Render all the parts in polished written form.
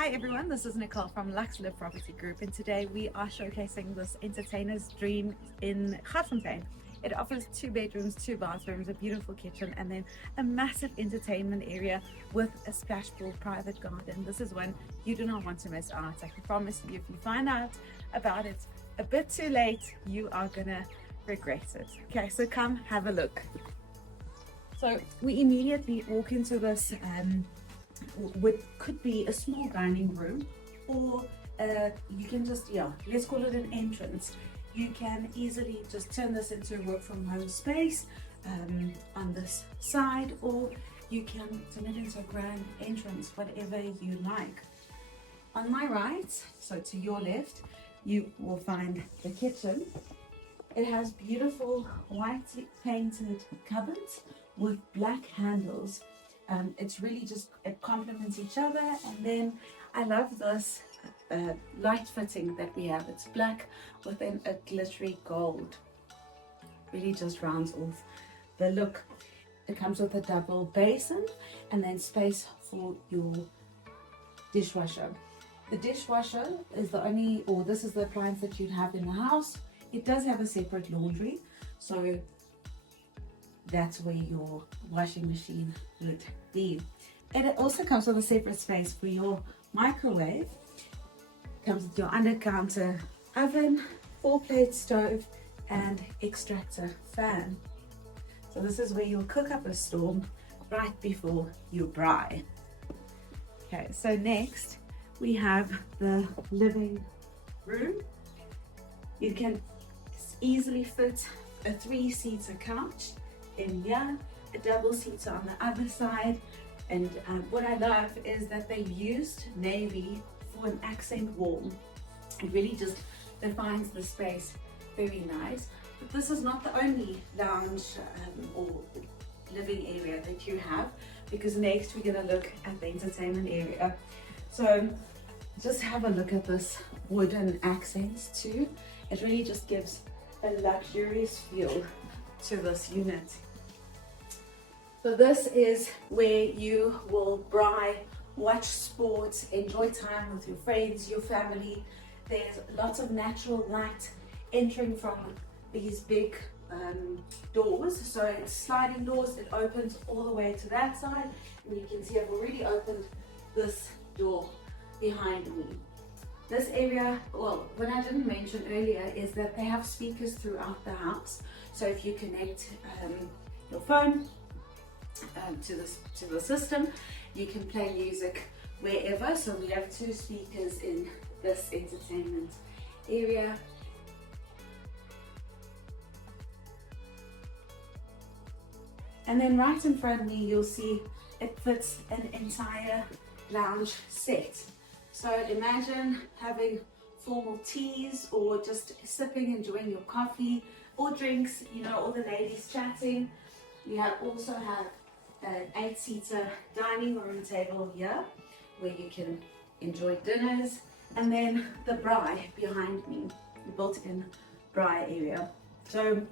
Hi everyone, this is Nicole from Lux Live Property Group, and today we are showcasing this entertainer's dream in Garsfontein. It offers 2 bedrooms, 2 bathrooms, a beautiful kitchen, and then a massive entertainment area with a splash pool private garden. This is one you do not want to miss out. I can promise you, if you find out about it a bit too late, you are gonna regret it. Okay, so come have a look. So we immediately walk into this what could be a small dining room, or you can just, let's call it an entrance. You can easily just turn this into a work from home space on this side, or you can turn it into a grand entrance, whatever you like. On my right, so to your left, you will find the kitchen. It has beautiful white painted cupboards with black handles. It's really just, it complements each other. And then I love this light fitting that we have. It's black with then a glittery gold. Really just rounds off the look. It comes with a double basin and then space for your dishwasher. The dishwasher is the only, or this is the appliance that you'd have in the house. It does have a separate laundry, so that's where your washing machine would be. It also comes with a separate space for your microwave. Comes with your under counter oven, 4-plate stove, and extractor fan. So this is where you'll cook up a storm right before your braai. Okay, so next we have the living room. You can easily fit a 3-seater couch in here, a double seater on the other side, and what I love is that they used navy for an accent wall. It really just defines the space very nice. But this is not the only lounge or living area that you have, because next we're going to look at the entertainment area. So just have a look at this wooden accents too. It really just gives a luxurious feel to this unit. So this is where you will braai, watch sports, enjoy time with your friends, your family. There's lots of natural light entering from these big doors. So it's sliding doors, it opens all the way to that side. And you can see I've already opened this door behind me. This area, well, what I didn't mention earlier is that they have speakers throughout the house. So if you connect your phone to the system, you can play music wherever. So we have 2 speakers in this entertainment area. And then right in front of me, you'll see it fits an entire lounge set. So imagine having formal teas, or just sipping, enjoying your coffee or drinks, all the ladies chatting. You also have an 8-seater dining room table here where you can enjoy dinners, and then the braai behind me, the built-in braai area. So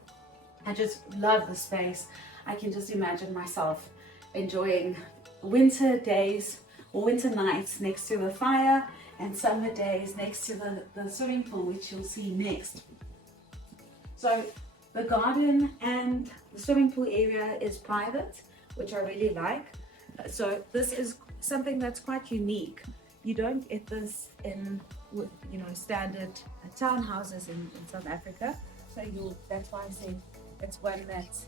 I just love the space. I can just imagine myself enjoying winter days or winter nights next to the fire, and summer days next to the swimming pool, which you'll see next. So the garden and the swimming pool area is private, which I really like. So this is something that's quite unique. You don't get this in with standard townhouses in South Africa. So that's why I say it's one that's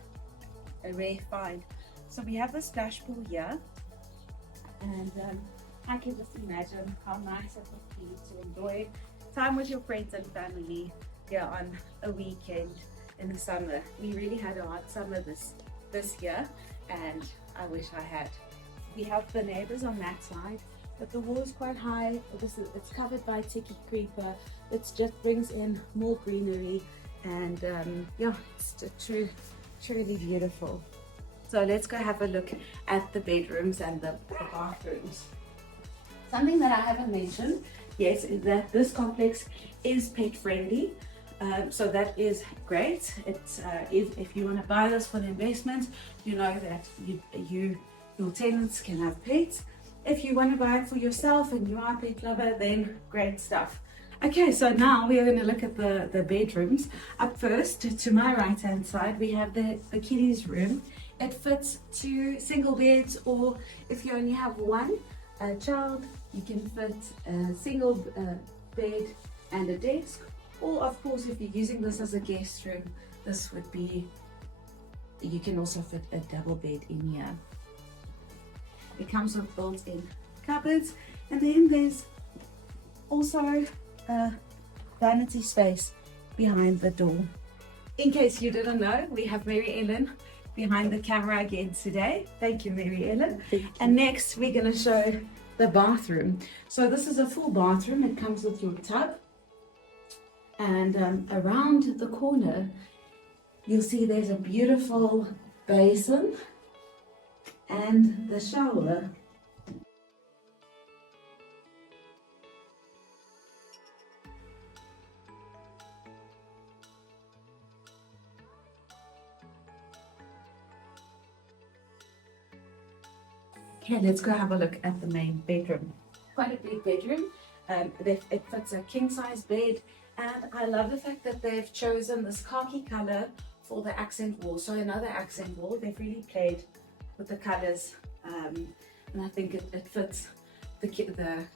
a rare find. So we have the splash pool here, and I can just imagine how nice it would be to enjoy time with your friends and family here on a weekend in the summer. We really had a hot summer this year, and I wish I had. We have the neighbors on that side, but the wall is quite high. It's covered by tiki creeper. It just brings in more greenery, and it's truly beautiful. So let's go have a look at the bedrooms and the bathrooms. Something that I haven't mentioned yet is that this complex is pet friendly. So that is great. It's if you want to buy this for an investment, you know that your tenants can have pets. if you want to buy it for yourself and you are a pet lover, then great stuff. Okay, so now we are going to look at the bedrooms. Up first, to my right hand side, we have the kiddies room. It fits 2 single beds, or if you only have one child, you can fit a single bed and a desk. Or of course, if you're using this as a guest room, this would be, you can also fit a double bed in here. It comes with built-in cupboards, and then there's also a vanity space behind the door. In case you didn't know, we have Mary Ellen behind the camera again today. Thank you, Mary Ellen. And next we're going to show the bathroom. So this is a full bathroom. It comes with your tub, and around the corner you'll see there's a beautiful basin and the shower. Okay, let's go have a look at the main bedroom. Quite a big bedroom. It fits a king-size bed, and I love the fact that they've chosen this khaki color for the accent wall. So another accent wall. They've really played with the colors, and I think it fits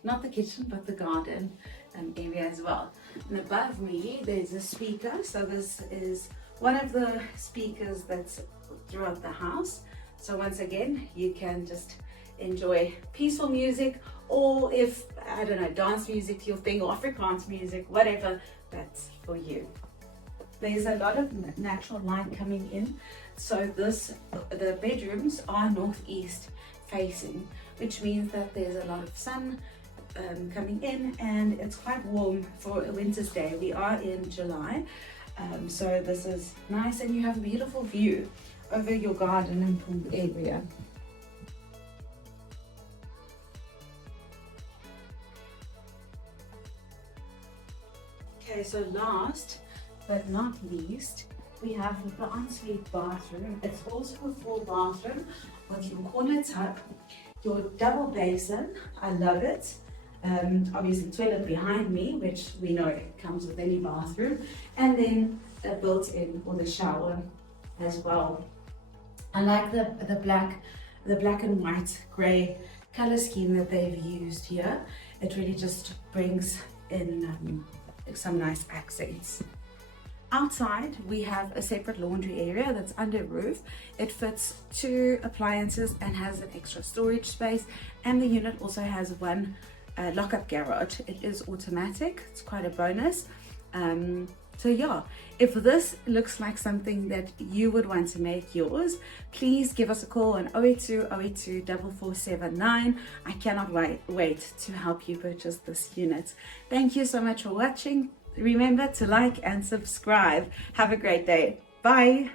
not the kitchen but the garden area as well. And above me there's a speaker. So this is one of the speakers that's throughout the house. So once again, you can just enjoy peaceful music, or if, I don't know, dance music, your thing, or Afrikaans music, whatever, that's for you. There's a lot of natural light coming in. So the bedrooms are northeast facing, which means that there's a lot of sun coming in, and it's quite warm for a winter's day. We are in July, so this is nice, and you have a beautiful view over your garden and pool area. Okay, so last but not least, we have the ensuite bathroom. It's also a full bathroom with your corner tub, your double basin. I love it. Obviously toilet behind me, which we know comes with any bathroom, and then a built-in, or the shower as well. I like the black and white grey color scheme that they've used here. It really just brings in some nice accents. Outside we have a separate laundry area that's under roof. It fits 2 appliances and has an extra storage space, and the unit also has one lock-up garage. It is automatic. It's quite a bonus. So yeah, if this looks like something that you would want to make yours, please give us a call on 082 082 4479. I cannot wait to help you purchase this unit. Thank you so much for watching. Remember to like and subscribe. Have a great day. Bye.